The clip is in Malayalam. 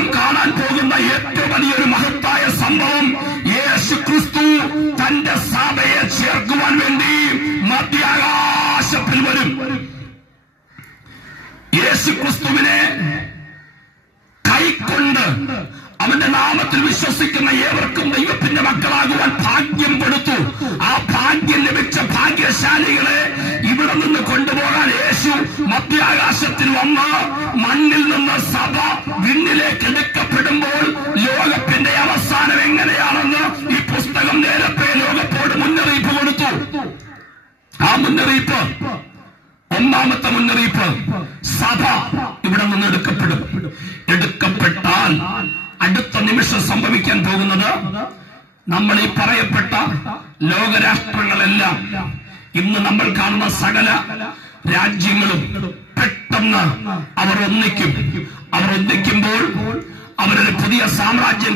ലോകം കാണാൻ പോകുന്ന ഏറ്റവും വലിയൊരു മഹത്തായ സംഭവം, യേശു ക്രിസ്തു തന്റെ സഭയെ ചേർക്കുവാൻ വേണ്ടി മധ്യാകാശത്തിൽ വരും. യേശു ക്രിസ്തുവിനെ കൈക്കൊണ്ട് അവന്റെ നാമത്തിൽ വിശ്വസിക്കുന്ന ഏവർക്കും ദൈവത്തിന്റെ മക്കളാകുവാൻ ഭാഗ്യം കൊടുത്തു. ആ ഭാഗ്യം ലഭിച്ച ഭാഗ്യശാലികളെ ഇവിടെ നിന്ന് കൊണ്ടുപോകാൻ യേശു മധ്യാകാശത്തിൽ വന്ന് മണ്ണിൽ നിന്ന് സഭ വിണ്ണിലേക്ക് എടുക്കപ്പെടുമ്പോൾ ലോകത്തിന്റെ അവസാനം എങ്ങനെയാണെന്ന് ഈ പുസ്തകം നേരത്തെ ലോകത്തോട് മുന്നറിയിപ്പ് കൊടുത്തു. ആ മുന്നറിയിപ്പ്, ഒന്നാമത്തെ മുന്നറിയിപ്പ്, സഭ ഇവിടെ നിന്ന് എടുക്കപ്പെടും. എടുക്കപ്പെട്ടാൽ അടുത്ത നിമിഷം സംഭവിക്കാൻ പോകുന്നത്, നമ്മൾ ഈ പറയപ്പെട്ട ലോകരാഷ്ട്രങ്ങളെല്ലാം, ഇന്ന് നമ്മൾ കാണുന്ന സകല രാജ്യങ്ങളും പെട്ടെന്ന് അവർ ഒന്നിക്കും. അവർ ഒന്നിക്കുമ്പോൾ അവരൊരു പുതിയ സാമ്രാജ്യം